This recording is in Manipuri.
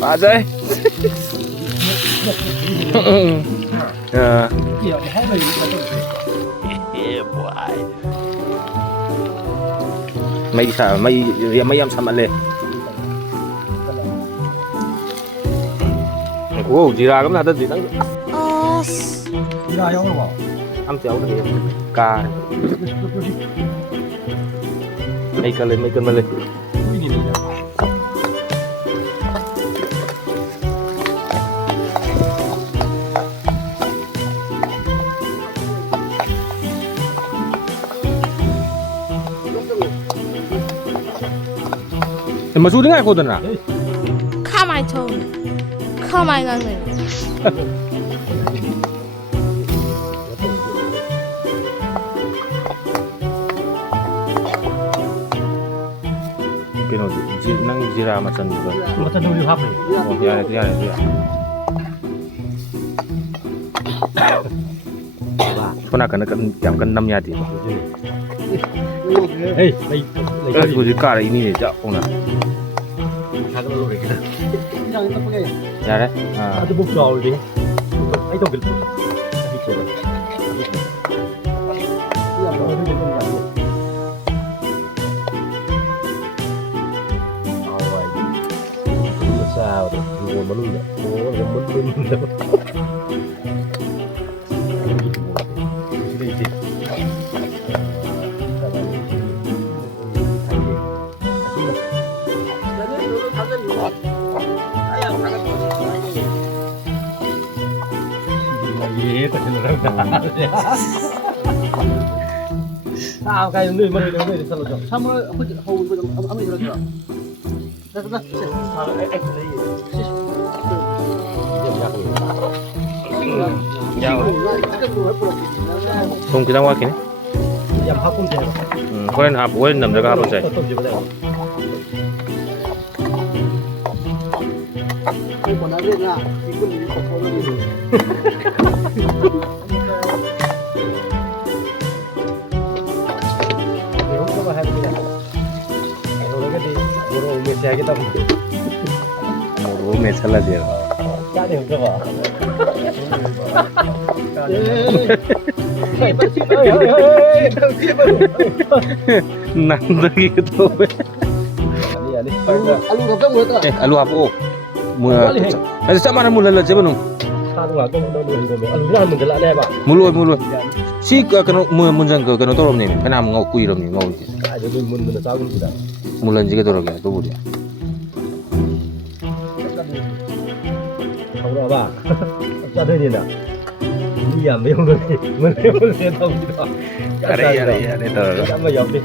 맞아요. mấy em sao mà lên ô gì ra cũng là tên gì đó Đi ra không bảo. ăn chéo thì ca mấy cân lên mà chú đứng ngay cô tuần à? Kamai thôi, kamai ngang này. Cái nó năng jira macam ni kan? Macam dulu apa ni? Oh, ya itu ya. Kau nak kena jam kan 6 ya ti. Hei, lagi. Aku juga ada ini ni, jap kau nak. Nak lalu lagi. Jangan kita pakai. Ya deh. Ada buku jauh ni. Itu gel. Tapi cakap. Iya, baru ni pun jauh. Awal. Besar tu. Dua malu tak? Oh, gemuk. Sao cái người mà người sao rồi? Sao mà hầu ông ấy rồi? Đó. Kung kita wak ini. Jam hapun je. Kau yang hap, kau yang nam jaga hap saya. Muru mesalah dia. Nanda gitu. Alu apa? Ada sama mana mula lah siapa nung? Mulu. Si kena munjang ke kena tolong ni. Kena ngau kui rom ni ngau. Mulan juga tolong ya, tu boleh. Tahu apa? Ada ni nak. Iya, memang boleh. Memang boleh tahu kita. Ada, itu. Sama jawab ni.